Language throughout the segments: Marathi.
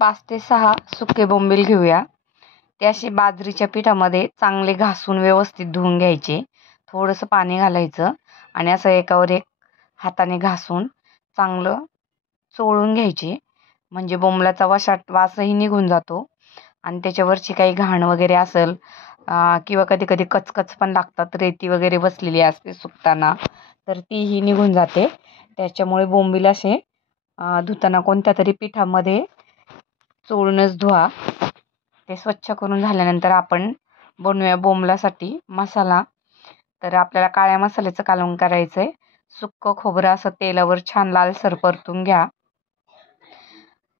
5 ते 6 सुके बोंबील घेऊया. ते असे बाजरीच्या पिठामध्ये चांगले घासून व्यवस्थित धुवून घ्यायचे. थोडंसं पाणी घालायचं आणि असं एकावर एक हाताने घासून चांगलं चोळून घ्यायचे. म्हणजे बोंबलाचा वासही निघून जातो आणि त्याच्यावरची काही घाण वगैरे असेल किंवा कधी कधी कचकच पण लागतात, रेती वगैरे बसलेली असते सुकताना, तर तीही निघून जाते. त्याच्यामुळे बोंबील असे धुताना कोणत्या तरी पिठामध्ये चोळूनच धुवा. ते स्वच्छ करून झाल्यानंतर आपण बनवूया बोंबलासाठी मसाला. तर आपल्याला काळ्या मसाल्याचं कालवण करायचं आहे. सुक्कं खोबरं असं तेलावर छान लालसर परतून घ्या.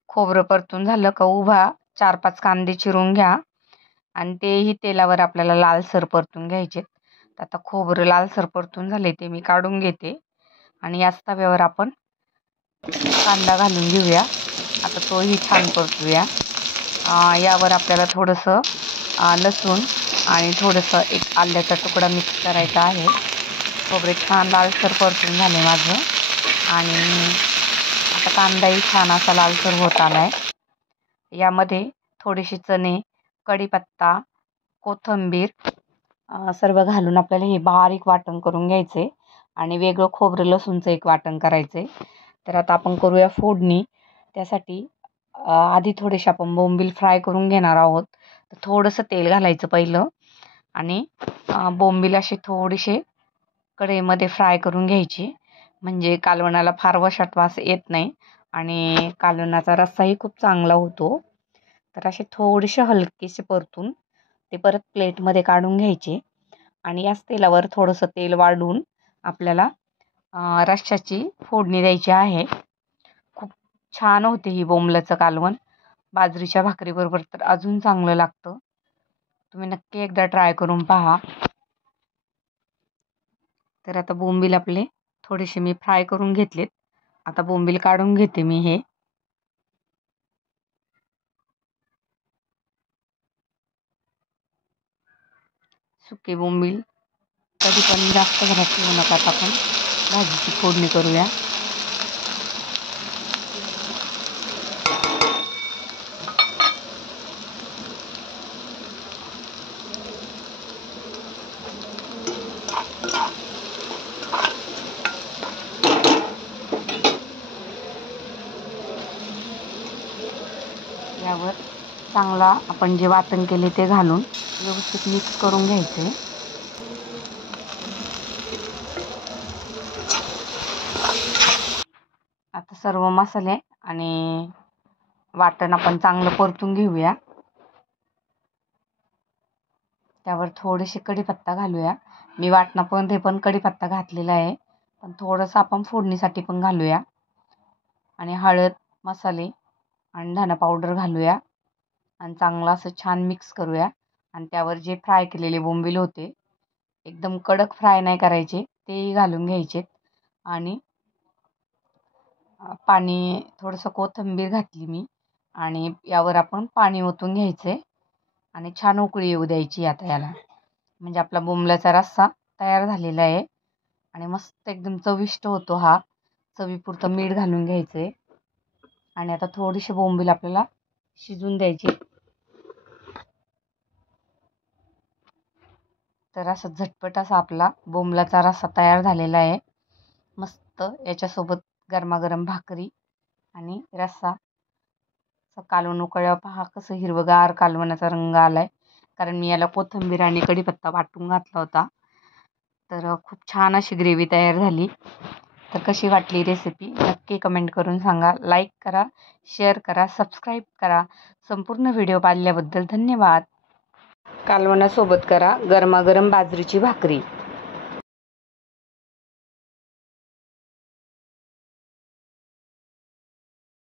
खोबरं परतून झालं का उभा 4-5 कांदे चिरून घ्या आणि तेही तेलावर आपल्याला लालसर परतून घ्यायचे. तर आता खोबरं लालसर परतून झाले ते मी काढून घेते आणि याच तव्यावर आपण कांदा घालून घेऊया. आता तोही छान परतूया. यावर आपल्याला थोडंसं लसूण आणि थोडंसं एक आल्याचा तुकडा मिक्स करायचा आहे. खोबरे छान लालसर परतून झाले माझं आणि आता कांदाही छान असा लालसर होत आला आहे. यामध्ये थोडेसे चणे, कढीपत्ता, कोथिंबीर सर्व घालून आपल्याला हे बारीक वाटण करून घ्यायचे आणि वेगळं खोबरं लसूणचं एक वाटण करायचे. तर आता आपण करूया फोडणी. त्यासाठी आधी थोडेसे आपण बोंबील फ्राय करून घेणार आहोत. तर थोडंसं तेल घालायचं पहिलं आणि बोंबील असे थोडेसे कढईमध्ये फ्राय करून घ्यायचे. म्हणजे कालवणाला फार वशाट वास येत नाही आणि कालवणाचा रस्साही खूप चांगला होतो. तर असे थोडेसे हलकेसे परतून ते परत प्लेटमध्ये काढून घ्यायचे आणि याच तेलावर थोडंसं तेल वाढून आपल्याला रश्श्याची फोडणी द्यायची आहे. खूप छान होते ही बोंबलाचं कालवण. बाजरीच्या भाकरीबरोबर तर अजून चांगलं लागतं. तुम्ही नक्की एकदा ट्राय करून पहा. तर आता बोंबील आपले थोडेसे मी फ्राय करून घेतलेत. आता बोंबील काढून घेते मी हे. सुके बोंबील कधी पण जास्त घरात ठेवू नका. आपण भाजीची फोडणी करूया. यावर चांगला आपण जे वाटण केले ते घालून व्यवस्थित मिक्स करून घ्यायचे. आता सर्व मसाले आणि वाटण आपण चांगलं परतून घेऊया. त्यावर थोडेसे कढीपत्ता घालूया. मी वाटणामध्ये पण कढीपत्ता घातलेला आहे, पण थोडंसं आपण फोडणीसाठी पण घालूया. आणि हळद, मसाले आणि धना पावडर घालूया आणि चांगलं असं छान मिक्स करूया. आणि त्यावर जे फ्राय केलेले बोंबील होते, एकदम कडक फ्राय नाही करायचे, तेही घालून घ्यायचे. आणि पाणी थोडंसं कोथिंबीर घातली मी आणि यावर आपण पाणी ओतून घ्यायचे आणि छान उकळी येऊ द्यायची. आता याला म्हणजे आपला बोंबलाचा रस्सा तयार झालेला आहे आणि मस्त एकदम चविष्ट होतो हा. चवीपुरतं मीठ घालून घ्यायचे आणि आता थोडीशी बोंबील आपल्याला शिजून द्यायची. तर असं झटपट असा आपला बोंबलाचा रस्सा तयार झालेला आहे. मस्त याच्यासोबत गरमागरम भाकरी आणि रस्सा. कालवण उकळल्यावर पहा कसं हिरवगार कालवणाचा रंग आलाय, कारण मी याला कोथिंबीर आणि कढीपत्ता वाटून घातला होता. तर खूप छान अशी ग्रेव्ही तयार झाली. तर कशी वाटली रेसिपी नक्की कमेंट करून सांगा. लाईक करा, शेअर करा, सबस्क्राईब करा. संपूर्ण व्हिडिओ पाहिल्याबद्दल धन्यवाद. कालवणासोबत करा गरमागरम बाजरीची भाकरी.